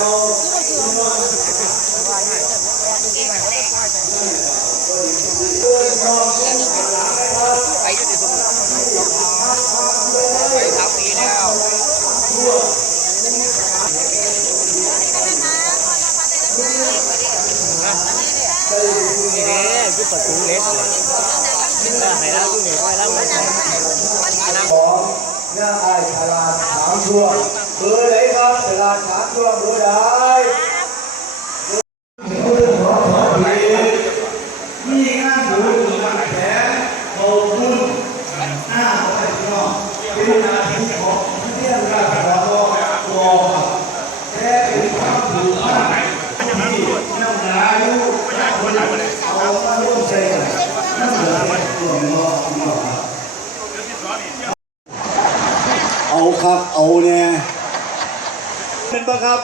감사합니다. ช่วงเบอร์ใดมีงานบุญแผนโตบุญหน้าไปพี่น้องเป็นนาทีของเที่ยงราชดรวอแค่เป็นความผูกพันที่น้ำหนาอยู่คนเอามาร่วมใจกันน้ำเหลือรวมรอพี่น้องครับ เอาครับเอาเนี่ยเป็นปะครับ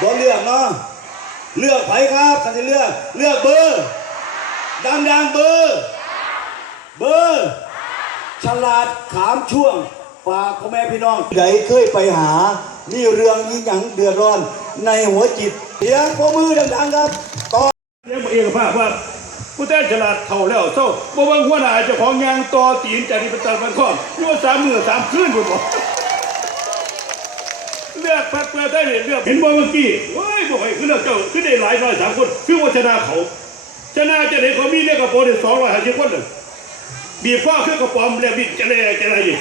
บอเลือกเนาะเลือกไผครับท่านจะ เลือก เลือกเบอร์ดังดังๆเบอร์ เบอร์ฉลาดขามช่วงฝากพ่อแม่พี่น้องไหนเคยไปหา นี่เรื่องยิ่งยังเดือดร้อน ในหัวจิตเสียงพ่อมือดังๆครับต่อเรียกเอกภาพว่าผู้แท้ฉลาดเท่าแล้วโซ่บ่บิ่งหัวหน้าเจ้าของยางต่อตีนจากที่ประจันมันข้อนี่ว่าสามมือสามคืนพุ่นบ่เลือกพักเพื่อได้เลือกเห็นบ่เมื่อกี้เฮ้ยบ่ให้คือเลือกเจ้าคือได้หลายร้อยสามคน คือว่าชนะเขา ชนะจะได้เขามีเรียกกระโปรงได้สองร้อยห้าสิบคนเลยบีบข้อคือกระป๋อมแล้วบิดจะได้จะได้อีก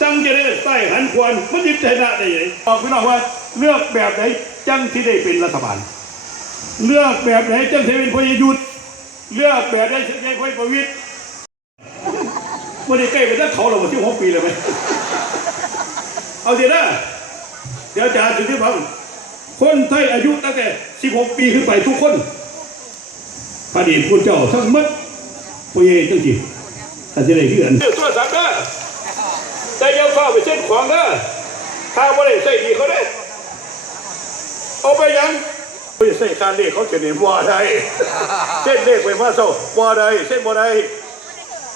จังจะได้ใต้หันควรมันยึดชนะได้ยังไงบอกพี่น้องว่าเลือกแบบไหนจังที่ได้เป็นรัฐบาล เลือกแบบไหนจังเทวินพยยุทธเลือกแบบไหนจังเทวินพยประวิตรวันนี้ใกล้ไปตั้งเขาเราหมดที่หกปีเลยไหมเอาสินะ เดี๋ยวอาจารย์ถึงที่ฟังคนไทยอายุตั้งแต่ 16 ปีขึ้นไปทุกคนพระเดชคุณเจ้าทั้งมัดพยจังจีท่านจะได้เพื่อนตัวสักเด้อแต่ยังฟ้าไปเส้นขวางเด้อถ้าว่าได้ใส่ดีเขาเด้เอาไปยังไม่ใช่การเลขเขาจะเน้นว่าได้เส้นเลขไปมาเศร้าว่าได้เส้นว่าได้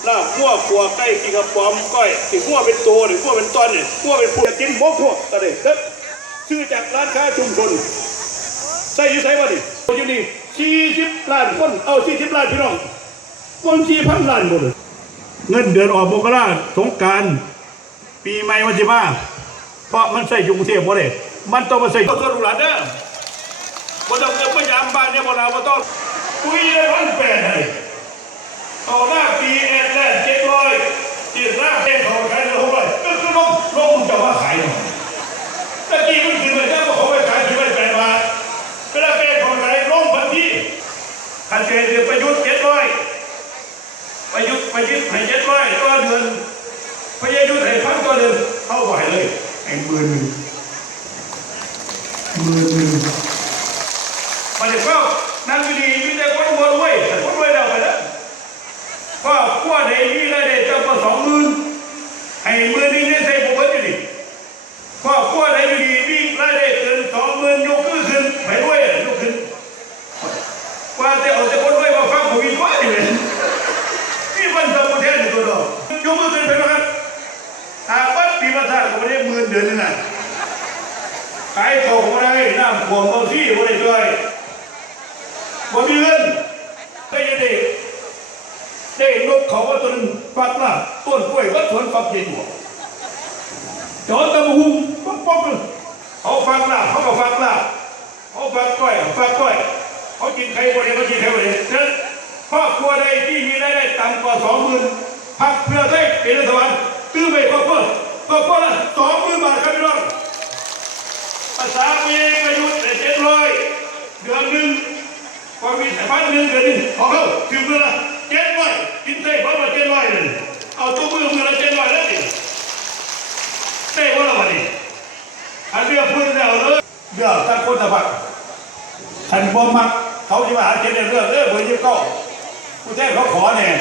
ลาบมั่วกัวใกล้กินกับปอมก้อยสิมั่วเป็นตัวหรือมั่วเป็นตอนเนี่ยมั่วเป็นพวกกินบ่พวกก็ได้ครับ ซื้อจากร้านค้าชุมชนใส่อยี่ใส่ว่าดิอยู่นี่สี่สิบล้านคนเอาสี่สิบล้านพี่น้องคนสี่พันล้านหมดเลยเงินเดือนออกโมกราสงกรารปีใหม่วันที่มาเพราะมันใส่อยกรุงเทพบ่ได้มันต้องมาใส่ตัวลูกหลานเด้อบ่ต้องเกิดพยายามบ้านเนี่ยบ่ลาบ่ต้องคุยเลยพันแปดเลยเอาหน้าปีเอ็นแรกเจ็ดร้อยจีนหน้าแพงเขาขายเลยหกร้อยก็คือลงลงจะว่าขายเนาะตะกี้มันขึ้นไปแล้วก็เขาไปขายที่ไปแปดบาทเวลาแกเขาขายลงพันที่คันเจเดือนประยุทธ์เจ็ดร้อย ประยุทธ์ประยุทธ์ให้เจ็ดร้อยตัวเดือนพยายุทธ์ให้พันตัวเดือนเข้าไหวเลยไอ้หมื่นหนึ่งหมื่นหนึ่งมันจะเข้านั่งดีๆมีแต่คนรวยรวยแต่คนรวยแล้วไปแล้วว่าขั้วไหนมีรายได้ต่ำกว่าสองหมื่นให้หมื่นนึงเนี่ยใส่ผมเบิดอยู่ดิว่าขั้วไหนดีๆมีรายได้เกินสองหมื่นยกขึ้นขึ้นไปรวยอะยกขึ้นว่าแต่เอาแต่คนรวยมาฟังผมอีกว่าดิเลยนี่มันสมุทรแทนตัวเรา ยกมือขึ้นไปนะครับหากว่าปีละท่าผมไม่ได้หมื่นเดือนนึงน่ะขายของไม่ได้น้ำขวงเอาซี่ไม่ได้ช่วยบ่มีเงินได้ยังได้ ได้นกเขาว่าตัวนึงฟักลาบต้นกล้วยวัดสวนฟักเย็นหัวจอดตะมุงป๊อกป๊อกเขาฟักลาบเขาก็ฟักลาบเขาฟักกล้วยฟักกล้วยเขากินไข่บ่ได้เขากินไข่บ่ได้ฉะนั้นครอบครัวใดที่มีรายได้ต่ำกว่าสองหมื่น พักเพื่อได้เป็นรัฐบาลตื้อไปครอบครัวครอบครัวละสองหมื่นบาทครับพี่น้องภาษาเมียประยุทธ์เจ็ดร้อยเดือนหนึ่งพอมีพันหนึ่งเดือนหนึ่งของเขาถึงเมื่อละเจ็ดร้อยกินเต้เพราะว่าเจ็ดร้อยเลยเอาตัวมือมือละเจ็ดร้อยแล้วดิเต้ว่าละวันนี้อันเรื่องพูดแล้วเลยเรื่องตั้งคนตะบักฉันบ่มักเขาจะมาหาเจ็ดเรื่องเออเบอร์ยี่สิบเก้าผู้แท้เขาขอเนี่ย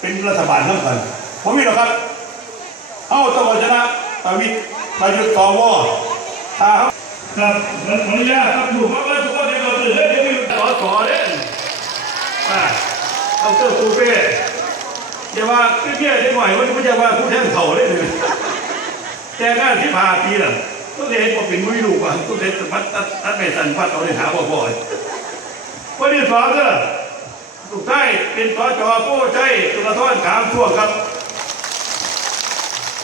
เป็นรัฐบาลทั้งกันผมมีหรอกครับ เอาตำรวชนะประวิตรประยุทธ์ต่อวอถ้าเขาครับขออนุญาตครับอยู่เพราะว่าทุกคนในเราตื่นเต้นเดี๋ยวมีขอขอเด่นอ่าเอาเสื้อปูเป้อย่าว่าเปี้ยๆได้หน่อยว่าไม่ใช่ว่าผู้แทนเขาได้เลยแต่งานที่ผ่าปีน่ะโอ้ต้นเด็ดบอกเป็นมุ้ยลูกอะต้นเด็ดมัดตัดตัดไปสันพัดเอาเลยหาบ่อยๆวันที่สองเด้อ ลูกไส้เป็นสจโป้ใจตุลทอนขามทั่วครับ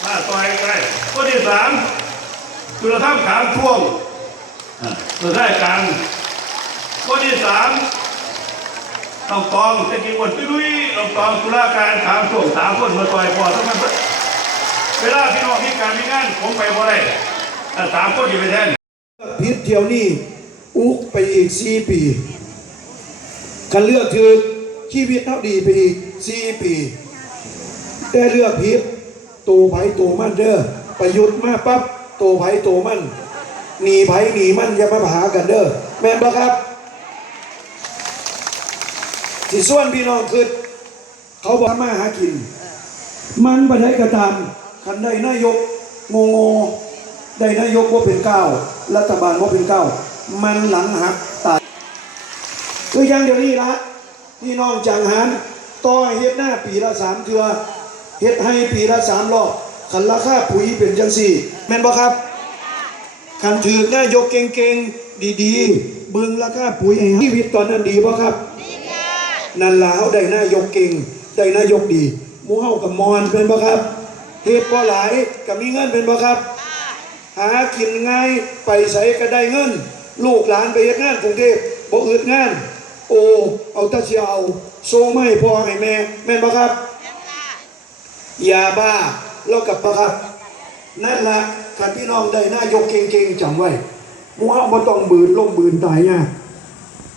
มาต่อยใกล้วันที่สามตุลท่ามขามท่วงอะตัวได้กลางวันที่สามต้องตองตะกี้วันตุ้ยต้องตองตุลาการขามท่วงสามคนมาต่อยพอทั้งนั้นเวลาพี่น้องมีการมีงานผมไปบ่ได้อะสามคนอยู่ไปแทนพิษเที่ยวนี้อุกไปอีกสี่ปีคันเลือกคือ ชีวิตเท่าดีไปอีกสี่ปี แต่เลือกพิษตัวไผ่ตัวมันเด้อประยุทธ์มาปั๊บตัวไผ่ตัวมันหนีไผ่หนีมันอย่ามาหากันเด้อแม่นบ่ครับสิส่วนพี่น้องคือเขาบอกมาหากิน มันบันไดกระตามคันได้นายกโงโงได้นายกว่าเป็นเก้ารัฐบาลว่าเป็นเก้า มันหลังหักตายคือยังเดี๋ยวนี้ละ พี่น้องจังหันต่อให้เฮ็ดหน้าปีละสามเทือเฮ็ดให้ปีละสามรอบคันราคาปุ๋ยเป็นจังสี่แม่นบ่ครับคันถือนายกเก่งๆดีๆ เบิ่งราคาปุ๋ยให้ชีวิตตอนนั้นดีบ่ครับนั่นล่ะเฮาได้นายกเก่งได้นายกดีหมู่เฮากับมอนเป็นบ่ครับเฮ็ดบ่หลายก็มีเงินเป็นบ่ครับ หากินง่ายไปใส่ก็ได้เงิน ลูกหลานไปเฮ็ดงานกรุงเทพบ่อึดงาน โอ้เอาแตะเชียวส่งมาให้พ่อให้แม่ แม่นบ่ครับยาบ้าแล้วกับบ่ครับ นั่นละท่านพี่น้องได้นายกเก่งๆจำไว้หมู่เฮาบ่ต้องบืนลงบืนตายยาก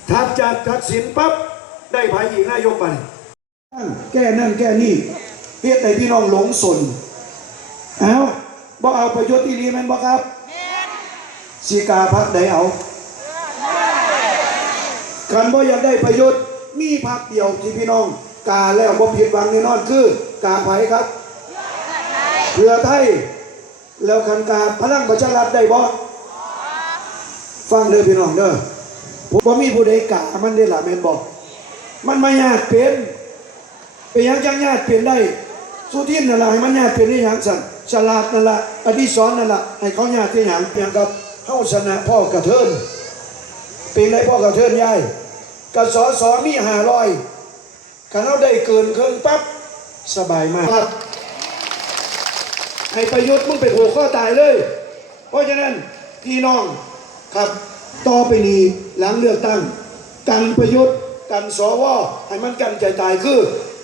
ถัดจากทักษิณปั๊บได้ภายอีกนายกไปแก้นั่นแก้นี่เฮ็ดให้พี่น้องหลงสนเอาบ่เอาประโยชน์ที่ดีแม่นบ่ครับสีกาพักใดเอา กันบ่อยากได้ประโยชน์ มีพักเดียวที่พี่น้อง กาแล้วบ่ผิดหวังแน่นอนคือกาไผครับเพื่อไทยแล้วคันกาพลังประชารัฐได้บ่ฟังเด้อพี่น้องเด้อผมบ่มีผู้ใดกามันได้ล่ะแม่นบ่มันมายากเป็นเป็นยังจังยากเป็นได้สุทินนั่นแหละให้มันยากเป็นได้ยังสั่นฉลาดนั่นแหละอดิศรนั่นแหละให้เขายากที่หยังเพียงกับเฮาชนะพ่อกระเทินเป็นไรพ่อกระเทินยาย กสสมี500คันเฮาได้เกินครึ่งปั๊บสบายมากครับให้ประยุทธ์มึงไปหัวข้อตายเลย เพราะฉะนั้นพี่น้องครับต่อไปนี้หลังเลือกตั้งกันประยุทธ์กันสวให้มันกันใจตายคือ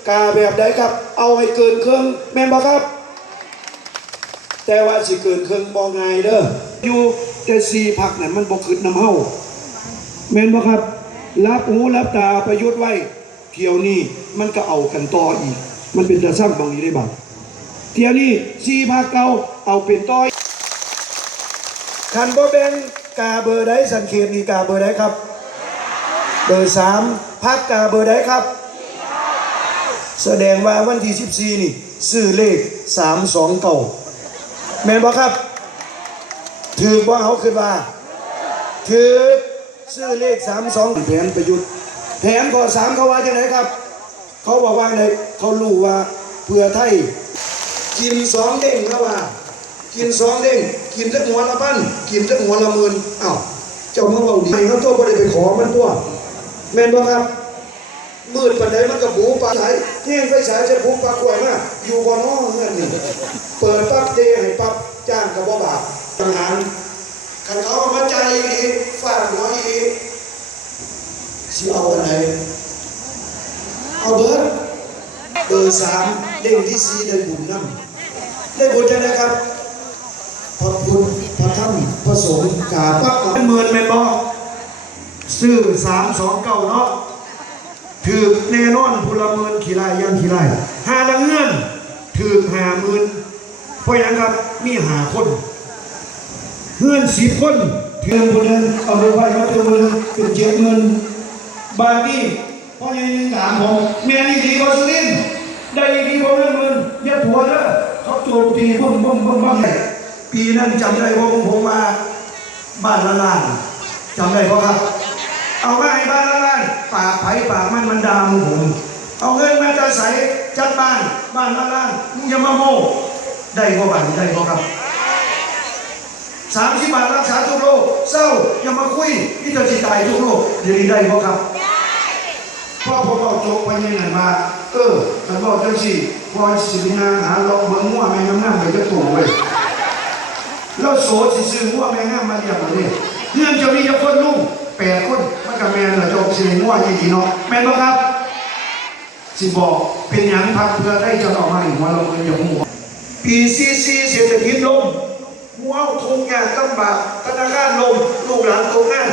กาแบบใดครับ เอาให้เกินเครื่องแม่นบ่ครับ แต่ว่าสิเกินเครื่องบ่ง่ายเด้ออยู่แต่สี่พักนั่นมันบ่ขึ้นน้ำเฮาแม่นบ่ครับ รับหูรับตาประยุทธ์ไว้ เที่ยวนี้มันก็เอากันต่ออีก มันเป็นตะสร้างบางนี้ได้บ้างเที่ยวนี้สี่ภาคเก่าเอาเป็นต้อยคันบ่แบ่งกาเบอร์ใดสังเกตนีกาเบอร์ใดครับ เบอร์สามพักกาเบอร์ใดครับ แสดงว่าวันที่สิบสี่นี่ซื้อเลขสามสองเก่าแม่นบ่ครับ ถือว่าเขาขึ้นว่าถือ ซื้อเลขสามสองแผนประยุทธ์แผนข้อสามเขาว่าจังไหนครับ เขาบอกว่าไงเขารู้ว่าเพื่อไทย กินสองเด้งแล้วว่า กินสองเด้งกินสักหัวละพันกินสักหัวละหมื่นอ้าวเจ้าเมื่อเราดีเขาตัวบ่ได้ไปขอมันตัวแม่นบ่ครับมืดปันใดมันก็ผูปลาไหลแย่งไฟฉายจะผูปลากล้วยมากอยู่บ่น้องเงินนี่เปิดปั๊บเดให้ปั๊บจ้างกับบ่บาปทหารคันเขาเอามาใจอีกฟาดหัวอีก สิเอาอันไหนเอาเบิร์ดเบอร์สามเด้งที่สีได้บุญน้ำได้บุญจะได้ครับพระพุทธพระธรรมพระสงฆ์กาปั๊บเป็นหมื่นแม่นบอกซื้อสามสองเก้าเนาะถือแน่นอนพลเมือนขี่ไล่ยันขี่ไล่หาละเงื่อนถือหาหมื่นเพราะยังครับมีหาคนเงื่อนสิบคนเถือบุญนั้นเอาไปไว้มาเถือมือเป็นเจ็ดหมื่น บาทนี้พ่อยังยังถามผมแม่นี่ดีกว่าสุรินได้ดีกว่าเรื่องเงินอย่าผัวเด้อเขาโจมตีผมผมผมผมปีนั้นจำได้ว่าผมผมมาบ้านละลานจำได้เพราะครับ เอามาให้บ้านละลานปากไผ่ปากมันมันดามผม เอาเงินมาจะใส่จัดบ้านบ้านละลานมึงอย่ามาโม่ได้เพราะบ้านได้เพราะครับสามสิบบาทรักษาทุกโรคเศร้าอย่ามาคุยที่จะจิตายทุกโรคเดี๋ยวนี้ได้บ่ครับ พ่อผมบอกโจกไปยังไงมา เออฉันบอกจังสิพอสิบนางหาลองเบิ้งมั่วแม่งามไปจะตู่เว้ยแล้วโสดสิซื้อมั่วแม่งามมาเรียกมาเนี่ยเนื่องจากมีจะคนลุงแปดคนมันกับแม่นละโจกสิมั่วยี่ดีเนาะแม่นบ่ครับ สิบอกเป็นยังพักเพื่อได้จะออกมาอีกวันลงเงินอย่างหัวปีซีซีเศรษฐกิจลมหัวทุกอย่างลำบากธนาคารลมลูกหลานตกงาน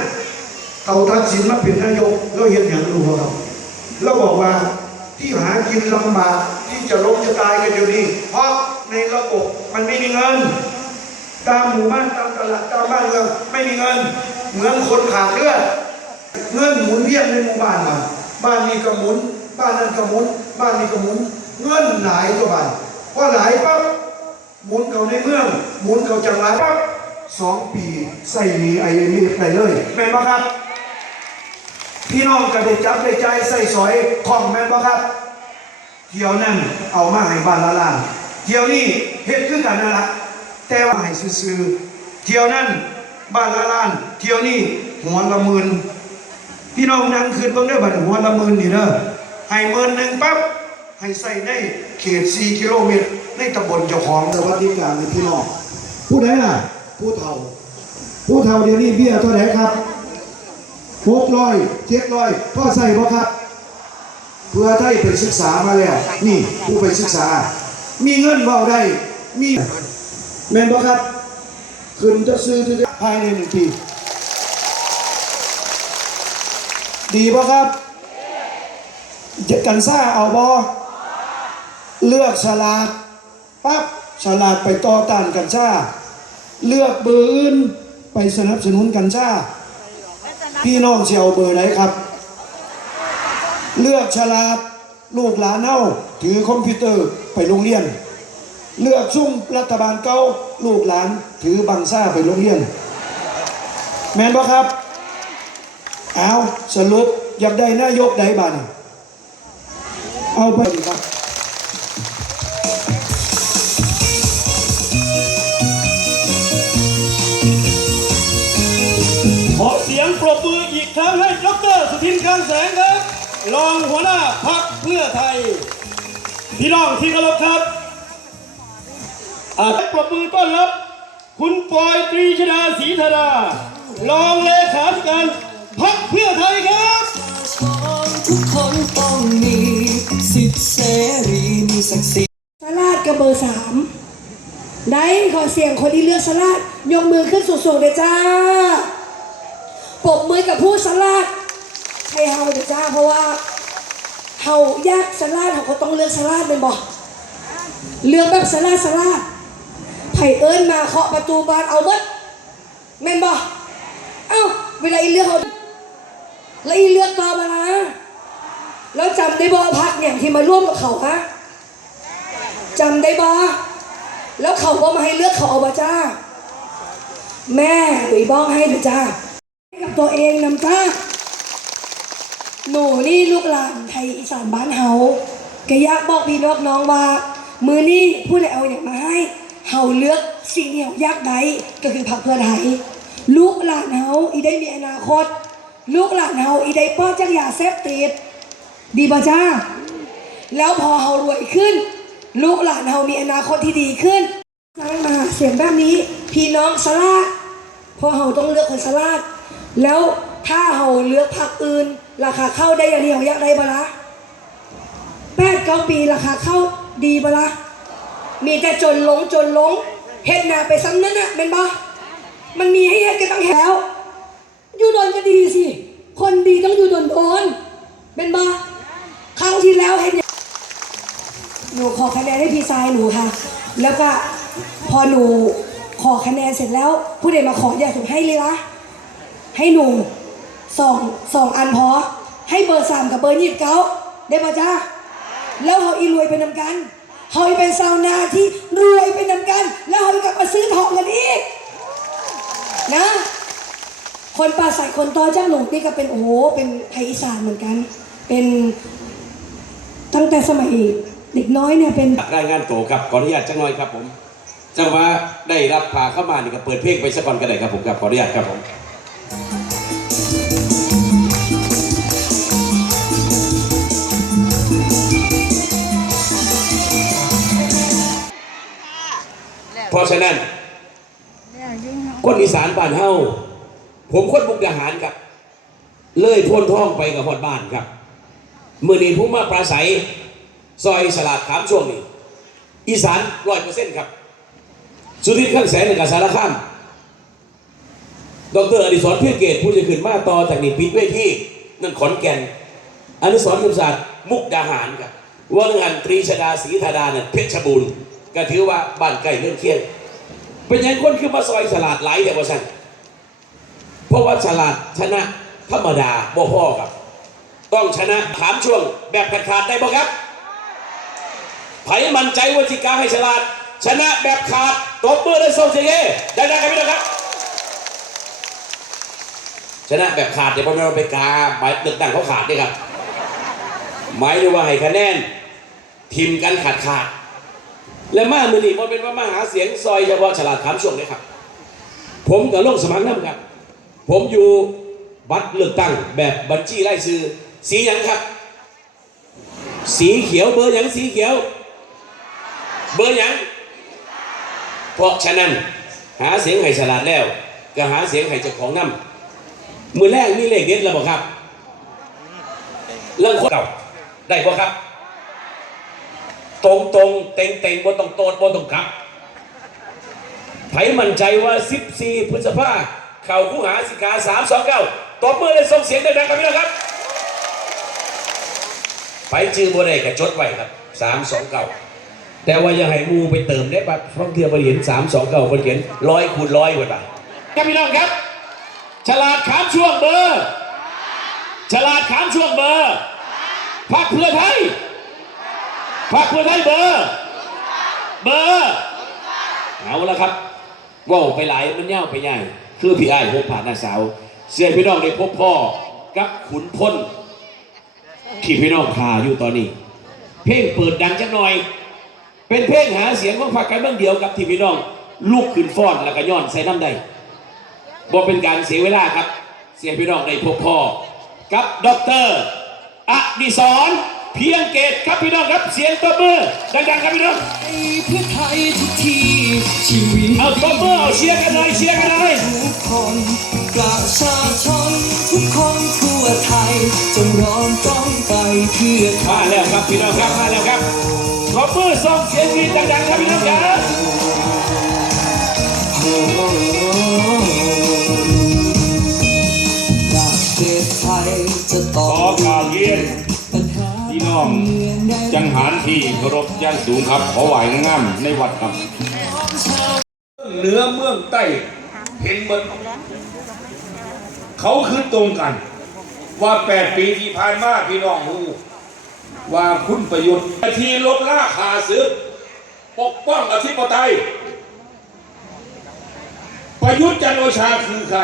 เขาทักษิณมาเป็นนายกเราเห็นอย่างรู้บ่ครับ เราบอกว่าที่หากินลำบากที่จะล้มจะตายกันอยู่นี่เพราะในระบบมันไม่มีเงิน ตามหมู่บ้านตามตลาดตามบ้านเมืองไม่มีเงินเหมือนคนขาดเลือดเงินหมุนเวียนในหมู่บ้านอะบ้านนี้ก็หมุน บ้านนั้นก็หมุน บ้านนี้ก็หมุน เงินหลายตัวบ้านพอหลายปั๊บหมุนเขาในเมือง หมุนเขาจังหวัดปั๊บสองปีใส่หนีไอ้นี่ไปเลยแม่นบ่ครับ พี่น้องก็ได้จับได้ใจใส่สอยของแม่นบ่ครับเที่ยวนั่นเอามาให้บ้านละล้านเที่ยวนี้เฮ็ดคือกันนั่นละแต่ว่าให้ซื่อเที่ยวนั่นบ้านละล้าน เที่ยวนี้หัวละหมื่นพี่น้องนั่งคืนเบิ่งได้บัดหัวละหมื่นนี่เด้อให้หมื่นหนึ่งปั๊บให้ใส่ในเขต4กิโลเมตรในตำบลเจ้าของสวัสดิการให้พี่น้องผู้ใดล่ะ ผู้เฒ่า ผู้เฒ่าเดี๋ยวนี้เบี้ยเท่าไหร่ครับ หกร้อยเจ็ดร้อยพ่อใส่บ่ครับ เพื่อไทยไปศึกษามาแล้ว นี่ผู้ไปศึกษา มีเงินเบาได้ มีแม่นบ่ครับ ขึ้นจะซื้อจะภายในหนึ่งปี ดีบ่ครับจะกันซ่าเอาบ่เลือกฉลาดปั๊บฉลาดไปต่อต้านกัญชาเลือกเบอร์อื่นไปสนับสนุนกัญชา พี่น้องเชียวเบอร์ไหนครับ เลือกฉลาดลูกหลานเน่าถือคอมพิวเตอร์ไปโรงเรียน เลือกชุ่มรัฐบาลเก่าลูกหลานถือบังซ่าไปโรงเรียน แมนบ่ครับเอาสรุปอยากได้นายกใดบ้านเอาไปครับ ทินคลังแสงครับ รองหัวหน้าพักเพื่อไทย พี่น้องที่เคารพครับอาจปรบมือต้อนรับ คุณปอยตรีชดาศรีธารารองเลขาธิการพักเพื่อไทยครับทุกคนต้องมีสิทธิเสรีมีศักดิ์ศรีสลาดกับเบอร์สามได้ขอเสียงคนที่เลือกสลาดยกมือขึ้นสูงๆเลยจ้าปรบมือกับผู้สลาด ให้เฮาเดี๋ยจ้า เพราะว่าเฮายากสลาดเขาก็ต้องเลือกสลาดเป็นบอกเลือกแบบสลาดสลาดไผ่เอิญมาเคาะประตูบานเอาหมดแม่นบอกเอ้าเวลาอีเลือกเขาแล้วอีเลือกตอมานะแล้วจำได้บอพักเนี่ยที่มาร่วมกับเขาฮะจำได้บอแล้วเขาก็มาให้เลือกเขาเอาบาจ้า แม่หรือบ้องให้หรือจ้าให้กับตัวเองนำจ้า หนูนี่ลูกหลานไทยอีสานบ้านเฮาก็อยากบอกพี่น้องว่า มือนี่ผู้ใดเอาอย่างมาให้เฮาเลือกสิ่งที่เฮายากได้ก็คือพรรคเพื่อไทยลูกหลานเฮาอีได้มีอนาคต ลูกหลานเฮาอีได้ป้อจากยาเสพติดดีบ่จ้า แล้วพอเฮารวยขึ้น ลูกหลานเฮามีอนาคตที่ดีขึ้นสร้างมาเสียงแบบนี้ พี่น้องสลาดพราะเฮาต้องเลือกคนสลาดแล้ว ถ้าเฮาเลือกพรรคอื่น ราคาเข้าได้อย่างเดียวอยากได้บละแปดเก้าปีราคาเข้าดีบละมีแต่จนหลงจนหลงเฮ็ดนาไปซ้ำนั้นน่ะเป็นบ่มันมีให้เฮ็ดกันตั้งแล้ว อยู่โดนก็ดีสิ คนดีต้องอยู่โดนโดนเป็นบ่ครั้งที่แล้วเห็นหนูขอคะแนนให้พี่ชายหนูค่ะ แล้วก็พอหนูขอคะแนนเสร็จแล้ว ผู้ใดมาขออย่าถูกให้เลยนะให้หนู สองสองอันพอ ให้เบอร์สามกับเบอร์ยี่สิบเก้าได้ปะจ้าแล้วเขาอีรวยไปนำกันเขาอีเป็นซาวนาที่รวยไปนำกัน แล้วเขาอีกลับมาซื้อทองกันอีกนะ คนป่าใส่คนตอเจ้าหนูนี่ก็เป็นโอ้โหเป็นไทยอีสานเหมือนกัน เป็นตั้งแต่สมัยเด็กน้อยเนี่ยเป็นรายงานโตครับขออนุญาตจังหน่อยครับผมจังหวะได้รับพาเข้ามานี่ก็เปิดเพลงไปสักก่อนก็ได้ครับผมครับขออนุญาตครับผม เพราะฉะนั้นคนอีสานบ้านเฮาผมคนมุกดาหารครับ เลยพ้นท้องไปกับฮอดบ้านครับมื่อนี้ผมมาปราศัยซอยสลาดขามช่วงนี้ อีสานร้อยเปอร์เซ็นต์ครับ สุรินทร์ข้างแสนในกาสารข้ามดรอดิศรเพียรเกตผู้จะขึ้นมาต่อจากนี้ปิดเวทีนั่นขอนแก่นอนุสรณ์คำศาสตร์มุกดาหารครับวังหันตรีชดาศรีธาดาเนี่ยเพชรบูรณ์ ก็ถือว่าบ้านใกล้เรื่องเคียง เป็นยังคนคือมาซอยสลาดไหลแต่ว่าสั่นเพราะว่าสลาดชนะธรรมดาบ่พ่อครับ ต้องชนะถามช่วงแบบขาดได้บ่ครับไผมั่นใจว่าจิกาให้ฉลาด ชนะแบบขาดตบมือได้ส่งเสียงเฮดังๆกันพี่น้องครับ ชนะแบบขาดเดี๋ยวพ่อเราไปกาหมายเลือกตั้งเขาขาดด้วยครับหมายถึงว่าให้คะแนนทีมกันขาดขาด และมามือนี่มันเป็นว่ามาหาเสียงซอยเฉพาะฉลาดถามช่วงนี้ครับ ผมกับลงสมัครน้ำครับ ผมอยู่บัตรเลือกตั้งแบบบัญชีไล่ซื้อสียังครับ สีเขียวเบอร์ยังสีเขียว เบอร์ยังเพราะฉะนั้นหาเสียงให้ฉลาดแล้ว ก็หาเสียงให้เจ้าของน้ำมือแรกมีเลขเด็ดแล้วบอกครับเรื่องคนเก่าได้บ่ครับ ตรงตรงเต็งเต็งบนตรงโตดบนตรงครับไผมั่นใจว่า 14 พฤษภาเข่าคู่หาสิกา 329ตบมือเลยส่งเสียงดังๆครับพี่น้องครับไปจื้อบ่ได้ก็จดไว้ครับ 329 แต่ว่าอย่าให้มูไปเติมได้บัตรท่องเที่ยวไปเห็น329ไปเขียนร้อยคูณร้อยไว้ไปครับพี่น้องครับ ฉลาดขามช่วงเบอร์ ฉลาดขามช่วงเบอร์พักเพื่อไทย พักเพื่อไทยเบอร์เบอร์เอาละครับว่าวไปหลายมันเน่าไปใหญ่คือพี่ไอ้พบผ่านหน้าสาว เสียพี่น้องได้พบพ่อกับขุนพลที่พี่น้องพาอยู่ตอนนี้ เพลงเปิดดังจังหน่อย เป็นเพลงหาเสียงของพรรคการเมืองเดียวกับที่พี่น้องลูกขึ้นฟ้อนแล้วก็ย้อนใส่น้ำได้บ่เป็นการเสียเวลาครับ เสียพี่น้องได้พบพ่อกับดอกเตอรอดิศร เพียงเกตครับพี่น้องครับเสียงตบมือดังๆครับพี่น้องเพื่อไทยทุกทีชีวิตเอาตบมือเอาเชียร์กันหน่อยเชียร์กันหน่อยทุกคนประชาชนทุกคนทั่วไทยจงร้องต้องไปเพื่อไทมายแล้วครับพี่น้องครับมาแล้วครับตบมือส่งเสียงกรีดดังๆครับพี่น้องครับประเทศไทยจะต้ขอ น้อง จังหารที่เคารพอยังสูงครับ ขอไหวงามในวัดครับเหนือเมืองใต้เห็นเบิดเขาคือตรงกัน ว่าแปดปีที่ผ่านมาพี่น้องรู้ว่าคุณประยุทธ์ทีลบล่าขาศึกปกป้องอธิปไตย ประยุทธ์จันโอชาคือใคร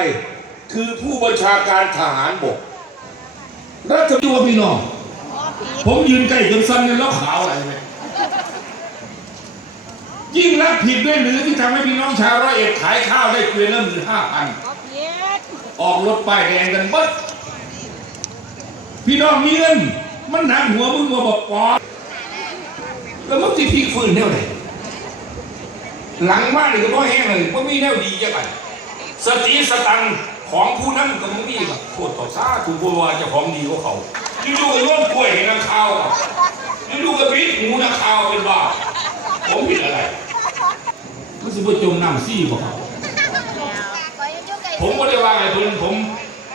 คือผู้บัญชาการทหารบกรัฐตัวพี่น้อง ผมยืนใกล้จนสั้นในล้อขาวอะไรไหมยิ่งรับผิดด้วยหรือที่ทำให้พี่น้องชาวร้อยเอ็ดขายข้าวได้เกวียนละหมื่นห้าพันออกรถป้ายแดงกันเบิดพี่น้องมีเงินมันหนักหัวมึงมาบอกปอแล้วมึงที่พี่ฟื้นแนวไหนหลังบ้านนี่ก็บ่แห้งเลยบ่มีแนวดีจังไงสติสตังค์ ของผู้นั้นก็มึงมีแบบโทษต่อซาถูกบัวาจะของดีกว่าเขาอยู่ดูกับร่วมกล้วยเห็นนักข่าวอะอยู่ดูกับพิษหูนักข่าวเป็นบ้าผมผิดอะไรมันสิบจมน้ำซี่บ่ครับผมก็ได้ว่าไงผมผม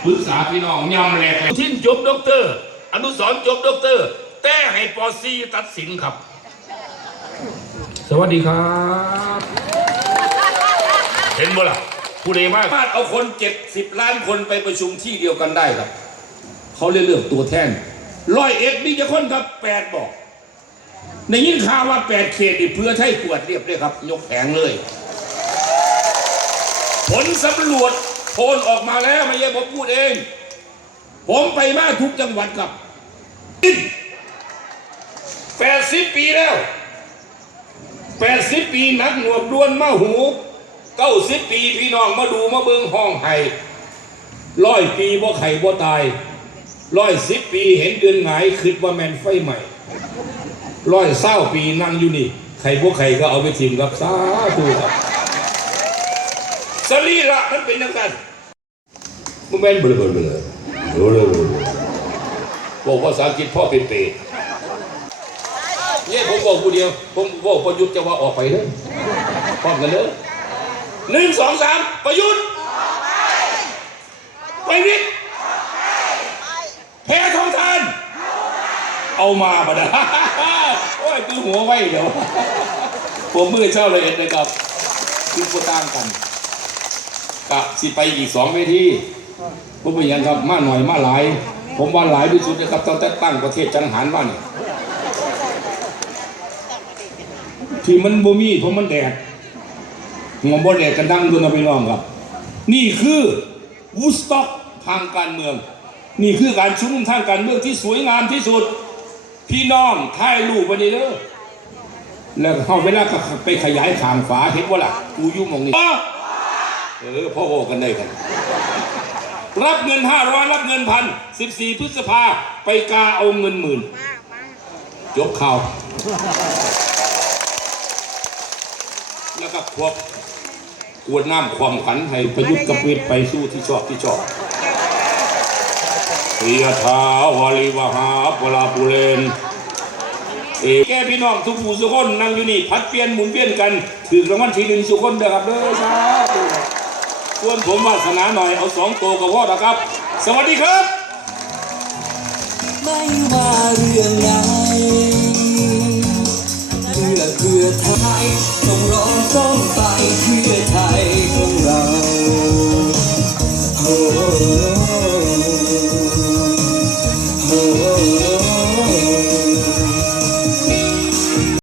ปรึกษาพี่น้องยำแหลกทิ้นจบด็อกเตอร์ อนุสรจบด็อกเตอร์ แต่ให้ปอซีตัดสินครับ สวัสดีครับ เห็นบ่ล่ะ ผู้ใดมากเอาคนเจ็ดสิบล้านคนไปประชุมที่เดียวกันได้ครับ เขาเรียกเลือกตัวแทนร้อยเอ็ดนี่จะคนครับแปดบอก ในยินข่าวว่าแปดเขตนี่เพื่อให้ตรวจเรียบเลยครับ ยกแผงเลย ผลสำรวจโพลออกมาแล้วไม่ใช่ผมพูดเอง ผมไปมาทุกจังหวัดครับแปดสิบปีแล้วแปดสิบปีนักหนวดด้วนมาหู เก้าสิบปีพี่น้องมาดูมาเบิ่งห้องไห้ร้อยปีบ่ไข่บ่ตายร้อยสิบปีเห็นเดือนหงายคิดว่าแมนไฟใหม่ร้อยเศร้าปีนั่งอยู่นี่ไข่บ่ไข่ก็เอาไปทิมกับสาธุครับสรีระมันเป็นยังไงมันแมนเบลอเบลอเบลอเบลอเบลอเบลอบอกภาษาอังกฤษพ่อเป็นเปรตเนี่ยผมบอกผู้เดียว ผมบอกประยุทธ์จะว่าออกไปเลยพร้อมกันเลย หนึ่งสองสามประยุทธ์ไปวิทย์แพ้ทองทาน เอามาปะนะโอ้ยคือหัวไว้เดี๋ยวผมมือเช่าเลยเอ็ดนะครับคือก็ต่างกันกะสิไปอีกสองเวทีผมเป็นยังครับมาหน่อยมาหลาย ผมว่าหลายที่สุดนะครับตั้งแต่ตั้งประเทศจังหันมานี่ที่มันบ่มีเพราะมันแดด หัวบ่แดดกันดังด้วยนะพี่น้องครับ นี่คือวูสต็อกทางการเมือง นี่คือการชุมนุมทางการเมืองที่สวยงามที่สุด พี่น้องถ่ายรูปวันนี้เด้อแล้วเขาเวลาก็ไปขยายขางฝาเห็นว่าล่ะกูยุ่มองนี้เออพ่อโอกันได้กัน รับเงินห้าร้อยรับเงินพันสิบสี่พฤษภาไปกาเอาเงินหมื่นจบข่าวแล้วก็ควบ กวดน้ำความขันให้ประยุทธ์กับเวทไปสู้ที่ชอบที่ชอบเียทาวาลิวหาปลาปุเรนเอแก้พี่น้องทุกผู้สุคนนั่งอยู่นี่พัดเปลี่ยนหมุนเปลี่ยนกันถือรางวัลทีหนึ่งสุคนเด้อครับเด้อสาธุส่วนผมวาสนาหน่อยเอาสองโตวกับพ่อนะครับ สวัสดีครับ ไม่ว่าเรื่องไหนเลือกเพื่อไทยต้องร้องต้องไปเพื่อ